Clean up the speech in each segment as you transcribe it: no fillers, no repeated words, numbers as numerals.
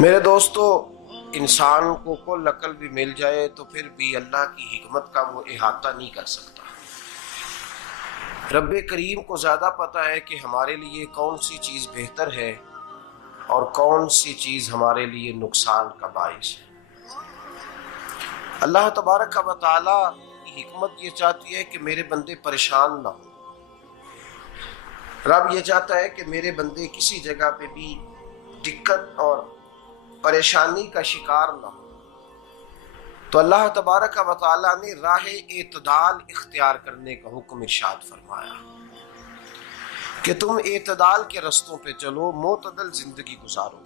मेरे दोस्तों, इंसान को कुल अकल भी मिल जाए तो फिर भी अल्लाह की हिकमत का वो इहाता नहीं कर सकता। रब्बे करीम को ज़्यादा पता है कि हमारे लिए कौन सी चीज़ बेहतर है और कौन सी चीज़ हमारे लिए नुकसान का बाइस है। अल्लाह तबारक व तआला की हिकमत ये चाहती है कि मेरे बंदे परेशान ना हो। रब ये चाहता है कि मेरे बंदे किसी जगह पे भी दिक्कत और परेशानी का शिकार ना हो। तो अल्लाह तबारक व तआला ने राह एतदाल इख्तियार करने का हुक्म इरशाद फरमाया कि तुम एतदाल के रस्तों पे चलो, मोतदल जिंदगी गुजारो,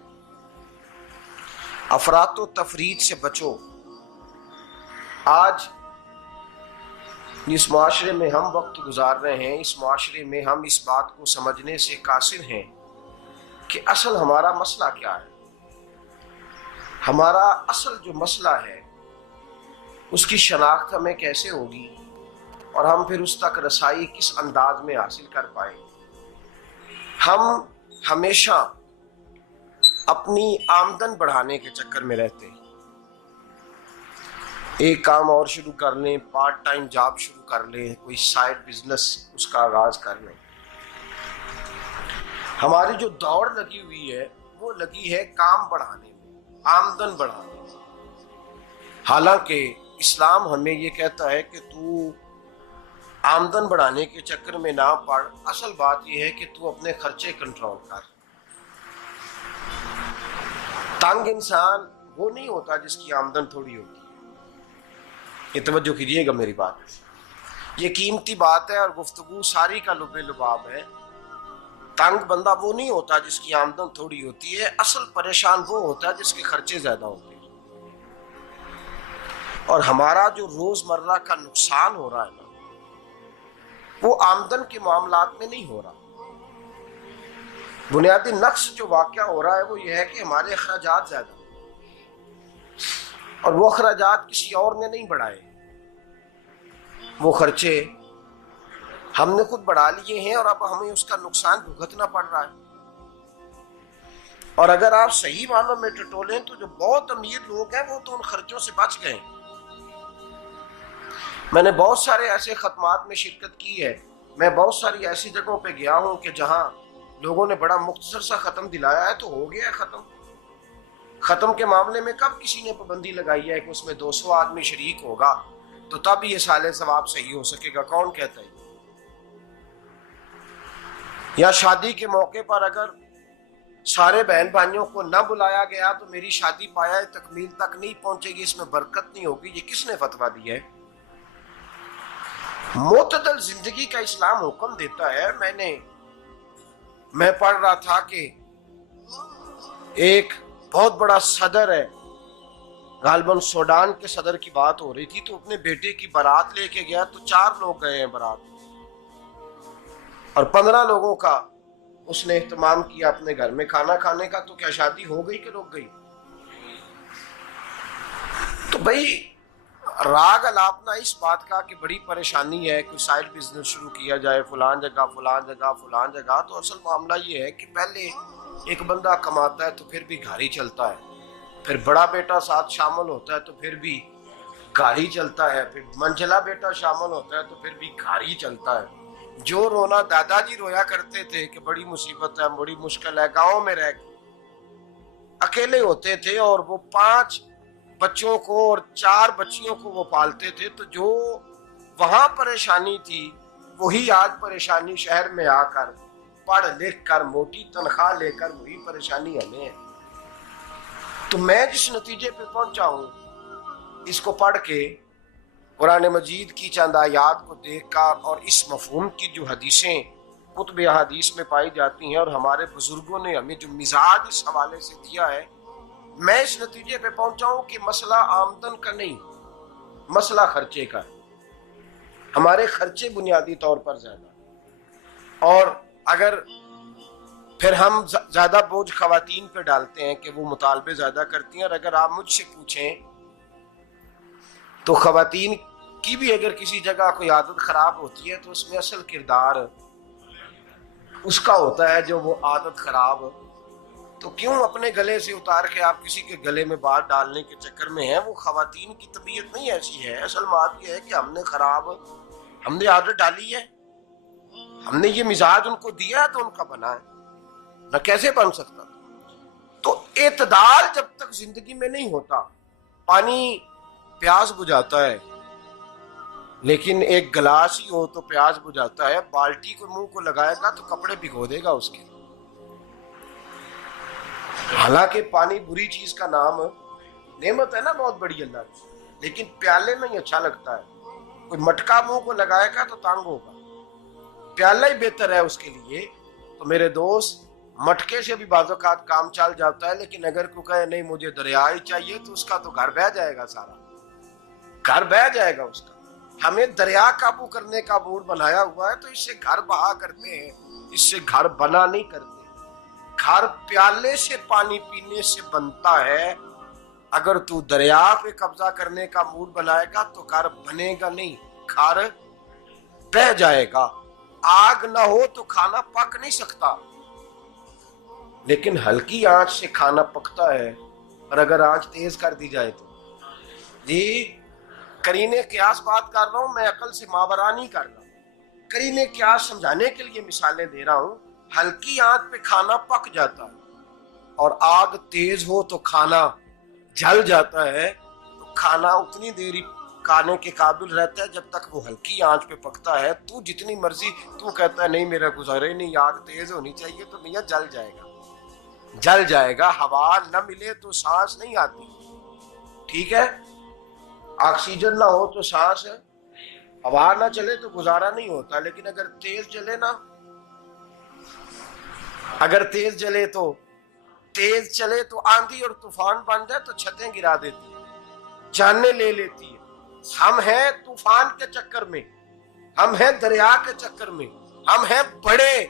अफरातो तफरीद से बचो। आज जिस माशरे में हम वक्त गुजार रहे हैं, इस माशरे में हम इस बात को समझने से कासिर हैं कि असल हमारा मसला क्या है। हमारा असल जो मसला है उसकी शनाख्त हमें कैसे होगी और हम फिर उस तक रसाई किस अंदाज में हासिल कर पाए। हम हमेशा अपनी आमदन बढ़ाने के चक्कर में रहते हैं। एक काम और शुरू कर लें, पार्ट टाइम जॉब शुरू कर लें, कोई साइड बिजनेस उसका आगाज कर लें। हमारी जो दौड़ लगी हुई है वो लगी है काम बढ़ाने में, आमदन बढ़ाने में। हालांकि इस्लाम हमें ये कहता है कि तू आमदन बढ़ाने के चक्कर में ना पड़। असल बात यह है कि तू अपने खर्चे कंट्रोल कर। तंग इंसान वो नहीं होता जिसकी आमदन थोड़ी होती है। ये तवज्जो कीजिएगा मेरी बात, ये कीमती बात है और गुफ्तगू सारी का लुबे लुबाब है। तंग बंदा वो नहीं होता जिसकी आमदन थोड़ी होती है। असल परेशान वो होता है जिसके खर्चे ज्यादा होते हैं। और हमारा जो रोजमर्रा का नुकसान हो रहा है ना, वो आमदन के मामलात में नहीं हो रहा। बुनियादी नक्श जो वाक़या हो रहा है वो ये है कि हमारे अखराजात ज्यादा, और वो अखराजात किसी और ने नहीं बढ़ाए। वो खर्चे हमने खुद बढ़ा लिए हैं और अब हमें उसका नुकसान भुगतना पड़ रहा है। और अगर आप सही मानों में टटोलें तो जो बहुत अमीर लोग हैं वो तो उन खर्चों से बच गए। मैंने बहुत सारे ऐसे खत्मात में शिरकत की है। मैं बहुत सारी ऐसी जगहों पे गया हूं कि जहां लोगों ने बड़ा मुख्तसर सा खत्म दिलाया है तो हो गया है खत्म। खत्म के मामले में कब किसी ने पाबंदी लगाई है कि उसमें 200 आदमी शरीक होगा तो तब ये साले सवाब सही हो सकेगा? कौन कहता है? या शादी के मौके पर अगर सारे बहन भाइयों को न बुलाया गया तो मेरी शादी पाया तकमील तक नहीं पहुंचेगी, इसमें बरकत नहीं होगी। ये किसने फतवा दिया है? मोतदल जिंदगी का इस्लाम हुक्म देता है। मैं पढ़ रहा था कि एक बहुत बड़ा सदर है, गालबन सूडान के सदर की बात हो रही थी, तो अपने बेटे की बारात लेके गया तो 4 लोग गए हैं बारात, और 15 लोगों का उसने एहतमाम किया अपने घर में खाना खाने का। तो क्या शादी हो गई कि रुक गई? तो भाई राग अलापना इस बात का कि बड़ी परेशानी है, कोई साइड बिजनेस शुरू किया जाए फलान जगह फलान जगह फलान जगह। तो असल मामला ये है कि पहले एक बंदा कमाता है तो फिर भी घर ही चलता है, फिर बड़ा बेटा साथ शामिल होता है तो फिर भी घर ही चलता है, फिर मंझला बेटा शामिल होता है तो फिर भी घर ही चलता है। जो रोना दादाजी रोया करते थे कि बड़ी मुसीबत है, बड़ी मुश्किल है, गाँव में रह अकेले होते थे और वो 5 बच्चों को और 4 बच्चियों को वो पालते थे, तो जो वहां परेशानी थी वही आज परेशानी शहर में आकर पढ़ लिख कर मोटी तनख्वाह लेकर वही परेशानी हमें है। तो मैं जिस नतीजे पे पहुंचा हूं इसको पढ़ के, कुरान मजीद की चंद आयात को देखकर और इस मफहूम की जो हदीसें कुतुब हदीस में पाई जाती हैं और हमारे बुजुर्गों ने हमें जो मिजाज इस हवाले से दिया है, मैं इस नतीजे पे पहुंचा हूं कि मसला आमदन का नहीं, मसला खर्चे का है। हमारे खर्चे बुनियादी तौर पर ज्यादा, और अगर फिर हम ज्यादा बोझ खवातीन पे डालते हैं कि वो मुतालबे ज्यादा करती हैं। और अगर आप मुझसे पूछें तो खवातीन की भी अगर किसी जगह कोई आदत खराब होती है तो उसमें असल किरदार उसका होता है जो वो आदत खराब तो क्यों अपने गले से उतार के आप किसी के गले में बात डालने के चक्कर में है? वो खवातीन की तबीयत नहीं ऐसी है। असल बात यह है कि हमने आदत डाली है, हमने ये मिजाज उनको दिया है तो उनका बना है, न कैसे बन सकता। तो एतदाल जब तक जिंदगी में नहीं होता, पानी प्यास बुझाता है, लेकिन एक गिलास ही हो तो प्यास बुझाता है। बाल्टी को मुंह को लगाएगा तो कपड़े भिगो देगा उसके। हालांकि पानी बुरी चीज का नाम नेमत है ना, बहुत बड़ी अल्लाह की, लेकिन प्याले में ही अच्छा लगता है। कोई मटका मुंह को लगाएगा तो तंग होगा, प्याला ही बेहतर है उसके लिए। तो मेरे दोस्त, मटके से भी बाज़-औक़ात काम चल जाता है, लेकिन अगर कोई कहे नहीं मुझे दरिया ही चाहिए तो उसका तो घर बह जाएगा, सारा घर बह जाएगा उसका। हमें दरिया काबू करने का मूड बनाया हुआ है तो इससे घर बहा करते हैं, इससे घर बना नहीं करते। घर प्याले से पानी पीने से बनता है। अगर तू दरिया पे कब्जा करने का मूड बनाएगा तो घर बनेगा नहीं, घर बह जाएगा। आग ना हो तो खाना पक नहीं सकता, लेकिन हल्की आंच से खाना पकता है। और अगर आंच तेज कर दी जाए तो जी, करीने क्यास बात कर रहा हूं मैं, अकल से मावरा नहीं कर रहा। करीने क्यास समझाने के लिए मिसालें दे रहा हूं। हल्की आंच पे खाना पक जाता है और आग तेज हो तो खाना जल जाता है। तो खाना उतनी देर ही खाने के काबिल रहता है जब तक वो हल्की आंच पे पकता है। तू जितनी मर्जी तू कहता है नहीं मेरा गुजारे नहीं, आग तेज होनी चाहिए, तो मियां जल जाएगा, जल जाएगा। हवा न मिले तो सांस नहीं आती, ठीक है? ऑक्सीजन ना हो तो सांस है, हवा ना चले तो गुजारा नहीं होता। लेकिन अगर तेज जले ना, अगर तेज जले तो तेज चले तो आंधी और तूफान बन जाए तो छतें गिरा देती है, जाने ले लेती है। हम हैं तूफान के चक्कर में, हम हैं दरिया के चक्कर में, हम हैं बड़े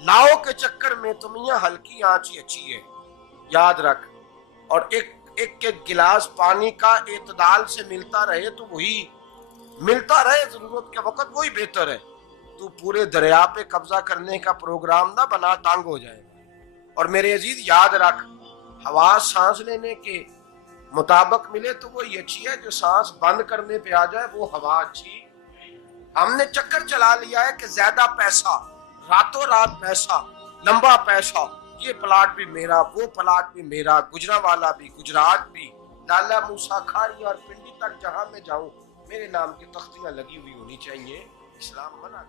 नाव के चक्कर में। तो मियां हल्की आंच ही अच्छी है, याद रख। और एक गिलास पानी का एतदाल से मिलता रहे तो वही मिलता रहे, जरूरत के वक्त वही बेहतर है। तू पूरे दरिया पे कब्जा करने का प्रोग्राम ना बना, तंग हो जाएगा। और मेरे अजीज याद रख, हवा सांस लेने के मुताबिक मिले तो वो ये अच्छी है, जो सांस बंद करने पे आ जाए वो हवा अच्छी। हमने चक्कर चला लिया है कि ज्यादा पैसा, रातों रात पैसा, लंबा पैसा, ये प्लाट भी मेरा, वो प्लाट भी मेरा, गुजरांवाला भी, गुजरात भी, लाला मूसा खाड़ी और पिंडी तक जहां मैं जाऊं मेरे नाम की तख्तियां लगी हुई होनी चाहिए। इस्लाम मना